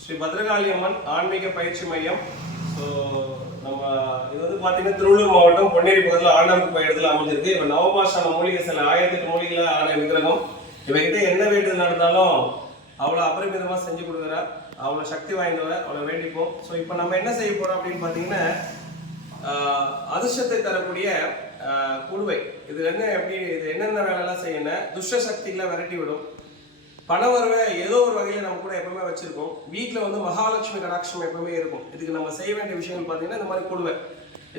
ஸ்ரீ பத்ரகாளி அம்மன் ஆன்மீக பயிற்சி மையம். ஸோ நம்ம இது வந்து பார்த்தீங்கன்னா திருவள்ளூர் மாவட்டம் பொன்னேரி பக்கத்தில் ஆண்டாளுக்கு இடத்துல அமைஞ்சிருக்கு. இப்போ நவபாஷான மூலிகை சில 1008 மூலிகைகளை ஆன விக்கிரகம். இவகிட்ட என்ன வேண்டுதல் நடந்தாலும் அவ்வளோ அபரிமிதமாக செஞ்சு கொடுக்குறா. அவ்வளோ சக்தி வாய்ந்தவரை அவ்வளோ வேண்டிப்போம். ஸோ இப்போ நம்ம என்ன செய்ய போகிறோம் அப்படின்னு பார்த்தீங்கன்னா அதிர்ஷ்டத்தை தரக்கூடிய குடுவை. இது என்ன எப்படி இது என்னென்ன வேலைலாம் செய்யணும், துஷ்ட சக்திகளை விரட்டி விடும், பண வரவை ஏதோ ஒரு வகையில் நம்ம கூட எப்பவுமே வச்சிருக்கோம். வீட்டில் வந்து மகாலட்சுமி கடாட்சம் எப்பவுமே இருக்கும். இதுக்கு நம்ம செய்ய வேண்டிய விஷயங்கள் பார்த்தீங்கன்னா இந்த மாதிரி குடுவை.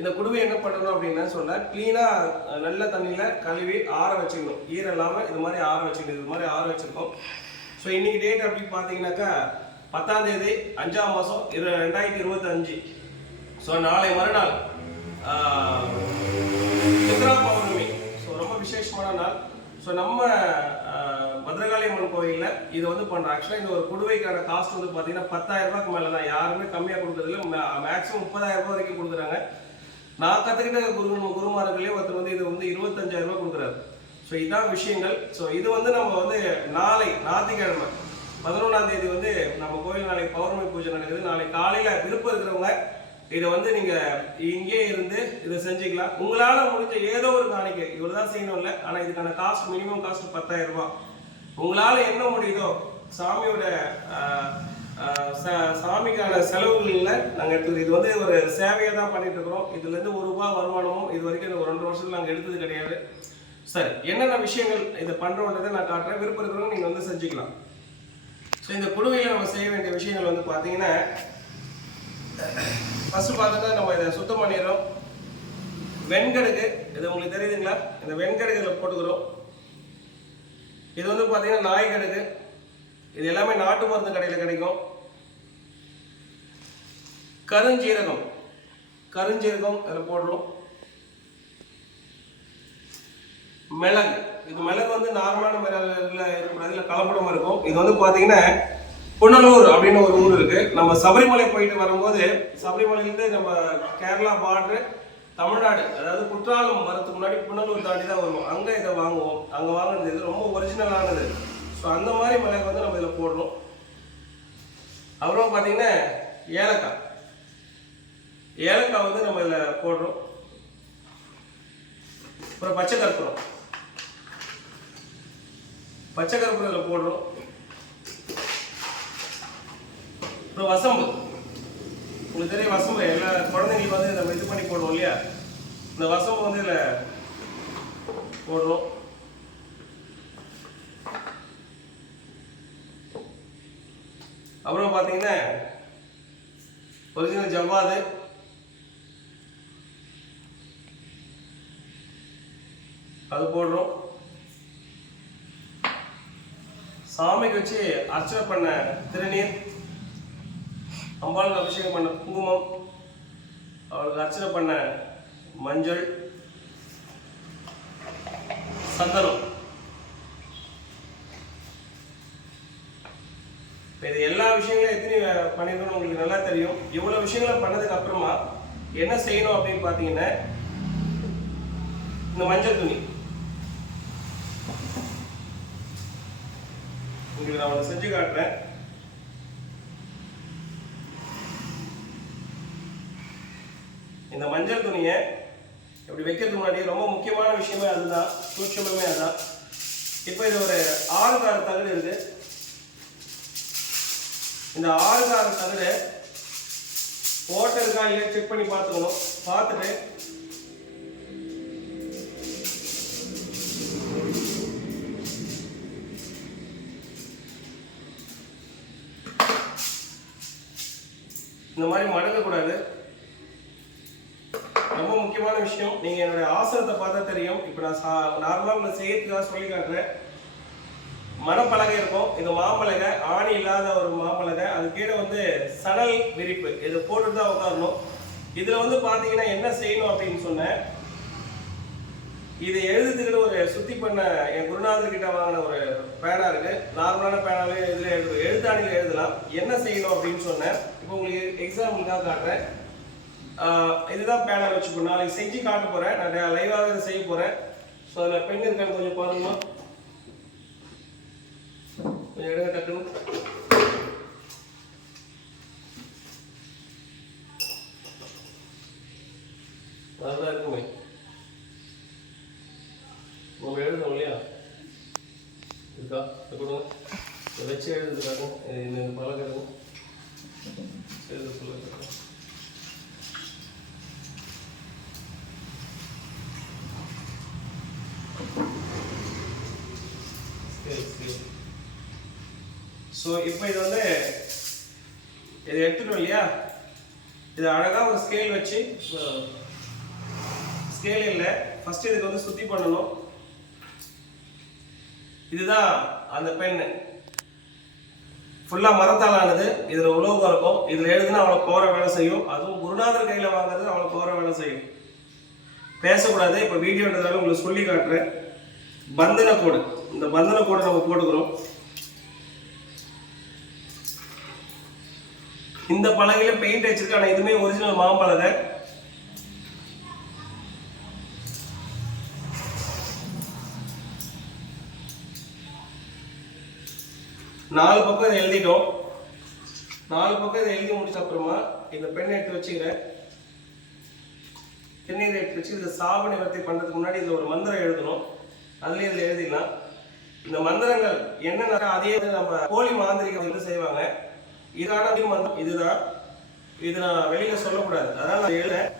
இந்த குடுவை என்ன பண்ணணும் அப்படின்னா சொன்னால் க்ளீனாக நல்ல தண்ணியில் கழுவி ஆற வச்சுக்கணும். ஈரம் இல்லாமல் இது மாதிரி ஆற வச்சுக்கணும். இது மாதிரி ஆற வச்சுருக்கோம். ஸோ இன்றைக்கி டேட் அப்படின்னு பார்த்தீங்கன்னாக்கா 10ஆம் தேதி 5ஆம் மாதம் 2025. ஸோ நாளை மறுநாள் சித்ரா பௌர்ணமி. ஸோ ரொம்ப விசேஷமான நாள். ஸோ நம்ம பத்ரகாளி அம்மன் கோயிலில் இது வந்து பண்ணுறோம். ஆக்சுவலாக இந்த ஒரு குடுவைக்கான காஸ்ட் வந்து பார்த்தீங்கன்னா 10,000 ரூபாய்க்கு மேலே தான். யாருமே கம்மியாக கொடுக்குறதில்ல. மேக்ஸிமம் 30,000 ரூபாய் வரைக்கும் கொடுக்குறாங்க. நான் கற்றுக்கிட்ட குருமார்களே ஒருத்தர் வந்து இது வந்து 25,000 ரூபாய் கொடுக்குறாரு. ஸோ இதான் விஷயங்கள். ஸோ இது வந்து நம்ம வந்து நாளை ஞாயிற்றுக்கிழமை 11ஆம் தேதி வந்து நம்ம கோயில் நாளைக்கு பௌர்ணமி பூஜை நடக்குது. நாளை காலையில் விருப்பம் இருக்கிறவங்க இதை வந்து நீங்கள் இங்கே இருந்து இதை செஞ்சுக்கலாம். உங்களால் முடிஞ்ச ஏதோ ஒரு காணிக்கை, இவ்வளோ தான் செய்யணும் இல்லை, ஆனால் இதுக்கான காஸ்ட் மினிமம் காஸ்ட் 10,000 ரூபாய். உங்களால் என்ன முடியுதோ சாமியோட சாமிக்கான செலவுகளில் நாங்கள் எடுத்துக்கிறோம். இது வந்து ஒரு சேவையாக தான் பண்ணிட்டு இருக்கிறோம். இதுலேருந்து ₹1 வருமானமும் இது வரைக்கும் ஒரு 2 வருஷத்தில் நாங்கள் எடுத்தது கிடையாது. சரி, என்னென்ன விஷயங்கள் இதை பண்ணுறோன்றதை நான் காட்டுறேன். விருப்பம் இருக்கிறவங்க நீங்கள் வந்து செஞ்சுக்கலாம். ஸோ இந்த குடுவையில் நம்ம செய்ய வேண்டிய விஷயங்கள் வந்து பார்த்தீங்கன்னா ஃபஸ்ட்டு பார்த்தீங்கன்னா நம்ம இதை சுத்தம் பண்ணிடுறோம். வெண்கடுகு இது உங்களுக்கு தெரியுதுங்களா? இந்த வெண்கடுகு இதில் போட்டுக்கிறோம். இது வந்து பார்த்தீங்கன்னா நாய்கடுகு. இது எல்லாமே நாட்டு மருந்து கடையில் கிடைக்கும். கருஞ்சீரகம் இதில் போடுறோம். மிளகு, இது மிளகு வந்து நார்மலான மிளகுல இருக்கக்கூடாது, இதில் கலப்படமாக இருக்கும். இது வந்து பார்த்தீங்கன்னா புனலூர் அப்படின்னு ஒரு ஊர் இருக்கு. நம்ம சபரிமலை போயிட்டு வரும்போது சபரிமலையிலேருந்து நம்ம கேரளா பார்டரு தமிழ்நாடு, அதாவது குற்றாலம் வரதுக்கு முன்னாடி புனலூர் தாண்டி தான் வருவோம். அங்கே இதை வாங்குவோம். அங்கே வாங்கினது இது ரொம்ப ஒரிஜினலானது. ஸோ அந்த மாதிரி மிளகு வந்து நம்ம இதில் போடுறோம். அப்புறம் பார்த்தீங்கன்னா ஏலக்காய் வந்து நம்ம இதில் போடுறோம். அப்புறம் பச்சை கற்பூரம் இதில் போடுறோம். அப்புறம் வசம்பு, உங்களுக்கு தெரியும் வசம்பு எல்லா குழந்தைங்களுக்கு வந்து நம்ம இது பண்ணி போடுவோம் இல்லையா? இந்த வசம்பு வந்து இதில் போடுறோம். அப்புறம் பார்த்தீங்கன்னா ஒரிஜினல் ஜவ்வாது, அது போடுறோம். சாமிக்கு வச்சு அர்ச்சனை பண்ண திருநீர், அம்பாளுக்கு அபிஷேகம் பண்ண குங்குமம், அவளுக்கு அர்ச்சனை பண்ண மஞ்சள், சந்தனம். இது எல்லா விஷயங்களும் எத்தனை பண்ணிருக்கணும் உங்களுக்கு நல்லா தெரியும். இவ்வளோ விஷயங்களை பண்ணதுக்கு அப்புறமா என்ன செய்யணும் அப்படின்னு பார்த்தீங்கன்னா இந்த மஞ்சள் துணி உங்களுக்கு நான் ஒன்று செஞ்சு காட்டுறேன். இந்த மஞ்சள் துணியை இப்படி வைக்கிறதுக்கு முன்னாடி ரொம்ப முக்கியமான விஷயமே அதுதான், சூட்சமே அதுதான். இப்போ இது ஒரு 6 தகடு இருக்கு. இந்த 6 தகடு ஓட்டை இருக்கா இல்லையா செக் பண்ணி பார்த்துக்கணும். பார்த்துட்டு இந்த மாதிரி மடங்கக்கூடாது. ரொம்ப முக்கியமான விஷயம். நீங்கள் என்னுடைய ஆசனத்தை பார்த்தா தெரியும். இப்போ நான் நார்மலாக உங்களை செய்யறதுக்காக சொல்லி காட்டுறேன். மணப்பலகை இருக்கும். இது மாம்பலகை, ஆணி இல்லாத ஒரு மாம்பலகை. அது கீழே வந்து சணல் விரிப்பு, இதை போட்டுட்டு தான் உட்காரணும். இதில் வந்து பார்த்தீங்கன்னா என்ன செய்யணும் அப்படின்னு சொன்னேன், இதை எழுதுறதுக்கு ஒரு சுத்தி பண்ண என் குருநாதர்கிட்ட வாங்கின ஒரு பேனா இருக்கு. நார்மலான பேனாவே இதில் எழுத்தாணியில் எழுதலாம். என்ன செய்யணும் அப்படின்னு சொன்னேன். இப்போ உங்களுக்கு எக்ஸாம்பிளுக்காக காட்டுறேன். இதுதான் பேனா வச்சுக்கணும். நாளைக்கு செஞ்சு காட்ட போகிறேன். நான் லைவாகவே இதை செய்ய போகிறேன். ஸோ அதில் பெண் இருக்கான்னு கொஞ்சம் பாருங்க. கொஞ்சம் எடுங்க டக்குன்னு. நல்லா இருக்குமே நம்ம எழுதணும் இல்லையா இருக்கா கொடுங்க வச்சு எழுதுக்காங்க இந்த பழகிறது எழுத சொல்லுங்க ஸோ இப்போ இது வந்து இதை எடுத்துட்டோம் இல்லையா இது அழகாக ஒரு ஸ்கேல் வச்சு ஸ்கேல் இல்லை ஃபஸ்ட்டு இதுக்கு வந்து சுத்தி பண்ணணும் இதுதான் அந்த பென்னு ஃபுல்லாக மரத்தால் ஆனது இதில் உலோகம் இருக்கும் இதில் எழுதுனா அவளை போகிற வேலை செய்யும் அதுவும் குருநாதர் கையில் வாங்குறது அவளை போகிற வேலை செய்யும் பேசக்கூடாது இப்போ வீடியோன்றதால உங்களுக்கு சொல்லி காட்டுறேன் பந்தன கோடு இந்த பந்தன கோடு நம்ம போட்டுக்கிறோம் இந்த பலகையில பெயிண்ட் வச்சிருக்கு ஆனால் இதுவுமே ஒரிஜினல் மாம்பழகை நாலு பக்கம் இதை எழுதிட்டோம் நாலு பக்கம் இதை எழுதி முடிச்ச அப்புறமா இந்த பெண்ணை எடுத்து வச்சுக்கிறேன் திருநீரை எடுத்து வச்சு இதில் சாப நிவர்த்தி பண்ணுறதுக்கு முன்னாடி இதில் ஒரு மந்திரம் எழுதணும் அதுலேயே இதில் எழுதிடலாம் இந்த மந்திரங்கள் என்னென்ன அதே நம்ம போலி மாந்திரிகம் வந்து செய்வாங்க இதான மந்திரம் இதுதான் இது நான் வெளியில சொல்லக்கூடாது அதனால நான் எழுதுறேன்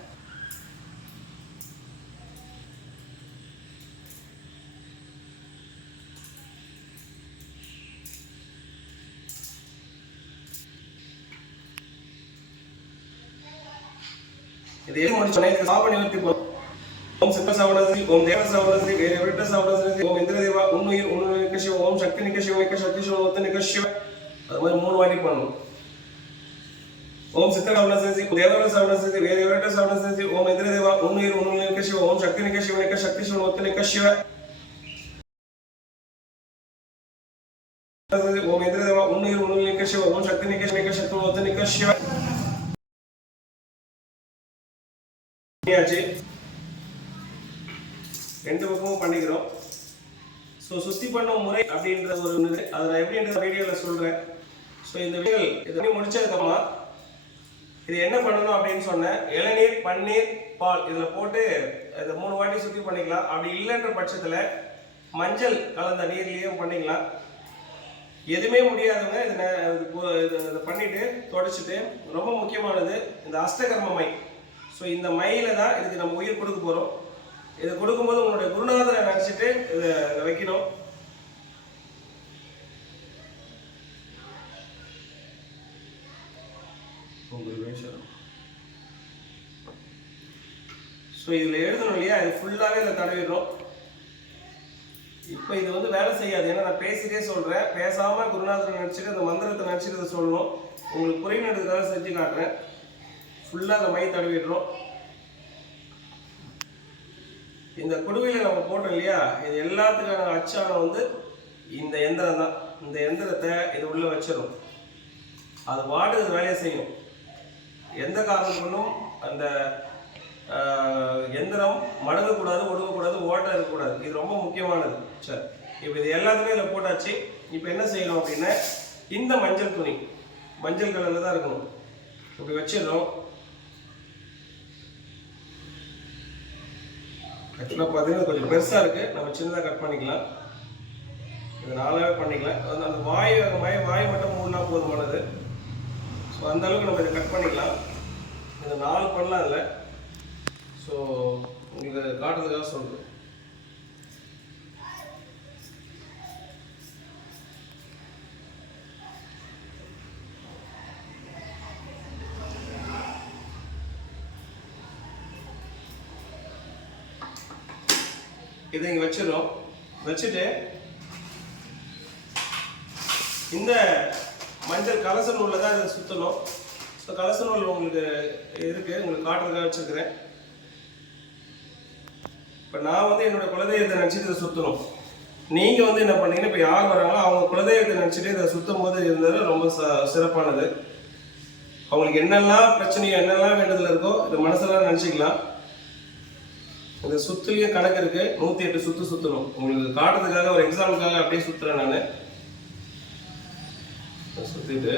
இது எழுதி முடிச்சோன்னே இது சாப நிவர்த்தி போகும் ஓம் சித்த சவணசி ஓம் தேவ சவணசி வேற விட்ட சவணசி ஓம் இந்திரதேவா உன்னுயிர் உன்னுயிர் நிகழ்ச்சி ஓம் சக்தி நிகழ்ச்சி நிக சக்தி ஒத்து நிகழ்ச்சி அது மாதிரி 3 வாட்டி பண்ணணும் ஓம் சித்த சவணசி தேவ சவணசி வேற விட்ட சவணசி ஓம் இந்திரதேவா உன்னுயிர் உன்னுயிர் நிகழ்ச்சி ஓம் சக்தி நிகழ்ச்சி நிக சக்தி ஒத்து நிகழ்ச்சி ஓம் இந்திரதேவா உன்னுயிர் உன்னுயிர் நிகழ்ச்சி ஓம் சக்தி நிகழ்ச்சி நிக சக்தி ஒத்து நிகழ்ச்சி ரெண்டு பக்கமும் பண்ணிக்கிறோம் ஸோ சுத்தி பண்ணும் முறை அப்படின்ற ஒரு அதை நான் எப்படின்ற வீடியோவில் சொல்கிறேன் ஸோ இந்த வீடியோ இது முடிச்சதுக்கப்புறமா இது என்ன பண்ணணும் அப்படின்னு சொன்னேன் இளநீர் பன்னீர் பால் இதில் போட்டு இதை 3 வாட்டி சுத்தி பண்ணிக்கலாம் அப்படி இல்லைன்ற பட்சத்தில் மஞ்சள் கலந்த நீர்லேயும் பண்ணிக்கலாம் எதுவுமே முடியாதவங்க இதை பண்ணிட்டு தொடச்சிட்டு ரொம்ப முக்கியமானது இந்த அஷ்டகர்ம மை ஸோ இந்த மையில தான் இதுக்கு நம்ம உயிர் கொடுக்க போகிறோம் இதை கொடுக்கும்போது உங்களுடைய குருநாதரை நினச்சிட்டு இதை வைக்கணும் ஸோ இதில் எழுதணும் இல்லையா இது ஃபுல்லாகவே இதில் தடவிடுறோம் இப்போ இது வந்து வேலை செய்யாது ஏன்னா நான் பேசிட்டே சொல்கிறேன் பேசாமல் குருநாதரை நினச்சிட்டு அந்த மந்திரத்தை நினச்சிட்டு இதை சொல்லணும் உங்களுக்கு புரியணுன்றதுக்காக செஞ்சு காட்டுறேன் ஃபுல்லாக அந்த மை தடவிடுறோம் இந்த குடுவையில் நம்ம போட்டோம் இல்லையா இது எல்லாத்துக்கான அச்சானம் வந்து இந்த எந்திரம் தான் இந்த எந்திரத்தை இது உள்ளே வச்சிடும் அது வாட்டுக்கு வேலையை செய்யும் எந்த காரணத்துக்கும் அந்த எந்திரம் மடங்கக்கூடாது ஒடுங்கக்கூடாது ஓட்ட இருக்கக்கூடாது இது ரொம்ப முக்கியமானது சரி இப்போ இது எல்லாத்துமே இதில் போட்டாச்சு இப்போ என்ன செய்யணும் அப்படின்னா இந்த மஞ்சள் துணி மஞ்சள் கலரில் தான் இருக்கணும் இப்படி வச்சிடணும் ஆக்சுவலாக பார்த்தீங்கன்னா கொஞ்சம் பெருசாக இருக்குது நம்ம சின்னதாக கட் பண்ணிக்கலாம் இது 4ஆவே பண்ணிக்கலாம் அந்த வாய் மட்டும் 3 போதுமானது ஸோ அந்த அளவுக்கு நம்ம இதை கட் பண்ணிக்கலாம் இந்த 4 பண்ணலாம் அதில் ஸோ உங்களுக்கு காட்டுறதுக்காக சொல்கிறேன் இதை இங்கே வச்சிடும் வச்சுட்டு இந்த மஞ்சள் கலச நூலில் தான் இதை சுற்றணும் ஸோ கலச நூல் உங்களுக்கு இருக்குது உங்களுக்கு காட்டுறதுக்காக வச்சுருக்கிறேன் இப்போ நான் வந்து என்னோடய குலதெய்வத்தை நினச்சிட்டு இதை சுற்றணும் நீங்கள் வந்து என்ன பண்ணீங்கன்னா இப்போ யார் வராங்களோ அவங்க குலதெய்வத்தை நினச்சிட்டு இதை சுற்றும் போது இருந்தது ரொம்ப சிறப்பானது அவங்களுக்கு என்னெல்லாம் பிரச்சனையோ என்னெல்லாம் வேண்டுதல் இருக்கோ இதை மனசெல்லாம் நினச்சிக்கலாம் இந்த சுத்துலயும் கணக்கு இருக்கு 108 சுத்து சுத்தணும் உங்களுக்கு காட்டுறதுக்காக ஒரு எக்ஸாம்பிளுக்காக அப்படியே சுத்துறேன் நான் சுத்திட்டு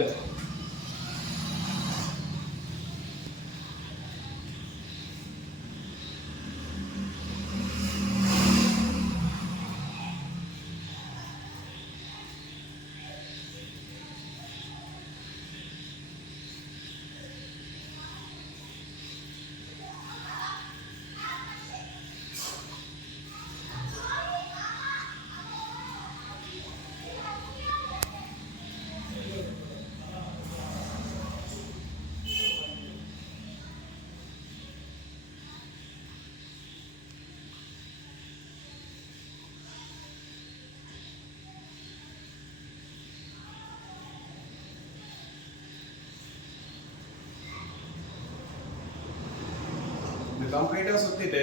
இப்படி கம்ப்ளீட்டாக சுற்றிட்டு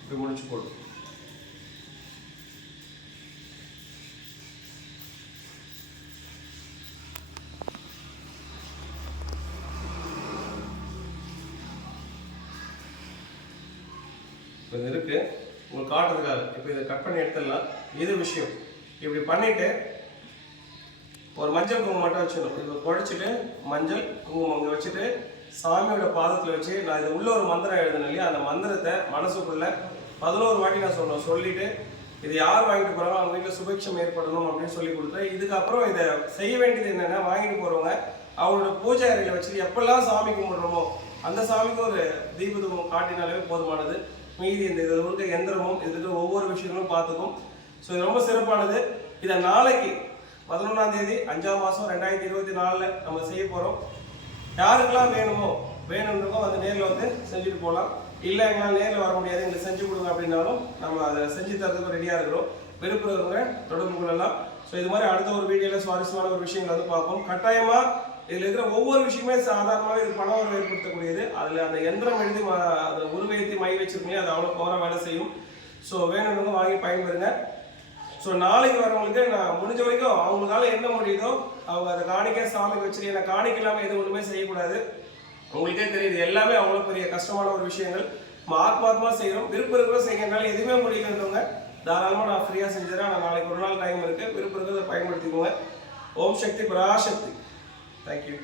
இப்படி முடிச்சு போடும். இப்போ இது இருக்கு உங்களுக்கு காட்டுறதுக்காக. இப்போ இதை கட் பண்ணி எடுத்துடலாம். இது விஷயம். இப்படி பண்ணிட்டு ஒரு மஞ்சள் குங்குமம் மட்டும் வச்சிடணும். இதை குழைச்சிட்டு மஞ்சள் குங்குமம் இங்கே வச்சுட்டு சாமியோட பாதத்தில் வச்சு நான் இது உள்ள ஒரு மந்திரம் எழுதுனேன் இல்லையா, அந்த மந்திரத்தை மனசுக்குள்ள 11 வாட்டி நான் சொல்லணும். சொல்லிட்டு இது யார் வாங்கிட்டு போகிறாங்களோ அவங்க வீட்டில் சுபிக்ஷம் ஏற்படணும் அப்படின்னு சொல்லி கொடுத்தேன். இதுக்கப்புறம் இதை செய்ய வேண்டியது என்னென்னா, வாங்கிட்டு போகிறவங்க அவங்களோட பூஜை அறையில் வச்சுட்டு எப்பெல்லாம் சாமி கும்பிட்றோமோ அந்த சாமிக்கு ஒரு தீபதூபம் காட்டினாலே போதுமானது. மீதி இந்த இதில் இருக்க எந்திரமும் இதுக்கு ஒவ்வொரு விஷயங்களும் பார்த்துக்கும். ஸோ இது ரொம்ப சிறப்பானது. இதை நாளைக்கு 11ஆம் தேதி 5ஆம் மாதம் 2024 நம்ம செய்ய போகிறோம். யாருக்கெல்லாம் வேணுன்றவங்க வந்து நேரில் வந்து செஞ்சுட்டு போகலாம். இல்லை எங்களால் நேரில் வர முடியாது, எங்களுக்கு செஞ்சு கொடுங்க அப்படின்னாலும் நம்ம அதை செஞ்சு தரதுக்கு ரெடியாக இருக்கிறோம். விருப்பவங்க தொடர்பு கொள்ளலாம். ஸோ இது மாதிரி அடுத்த ஒரு வீடியோவில் சுவாரஸ்யமான ஒரு விஷயங்கள் வந்து பார்ப்போம். கட்டாயமாக இதில் இருக்கிற ஒவ்வொரு விஷயமே சாதாரணமாகவே இது பணம் ஒரு ஏற்படுத்தக்கூடியது. அதில் அந்த எந்திரம் எழுதி அதை உருவேற்றி மை வச்சிருக்கீங்களே அது அவ்வளோ பவராக வேலை செய்யும். ஸோ வேணும்னு வாங்கி பயன்பெறுங்க. ஸோ நாளைக்கு வரவங்களுக்கு நான் முடிஞ்ச வரைக்கும் அவங்களால என்ன முடியுதோ அவங்க அதை காணிக்க சாமிக்கு வச்சுட்டு ஏன்னா காணிக்க இல்லாமல் எது ஒன்றுமே செய்யக்கூடாது. உங்களுக்கே தெரியுது எல்லாமே அவ்வளோ பெரிய கஷ்டமான ஒரு விஷயங்கள். நம்ம ஆத்மாத்மா செய்கிறோம். விருப்பம் இருக்கிற செய்யறதுனால எதுவுமே முடியலன்றவங்க தாராளமாக நான் ஃப்ரீயாக செஞ்சுறேன். ஆனால் நாளைக்கு ஒரு நாள் டைம் இருக்குது. விருப்பம் இருக்கிறத பயன்படுத்திக்கோங்க. ஓம் சக்தி பராசக்தி. தேங்க்யூ.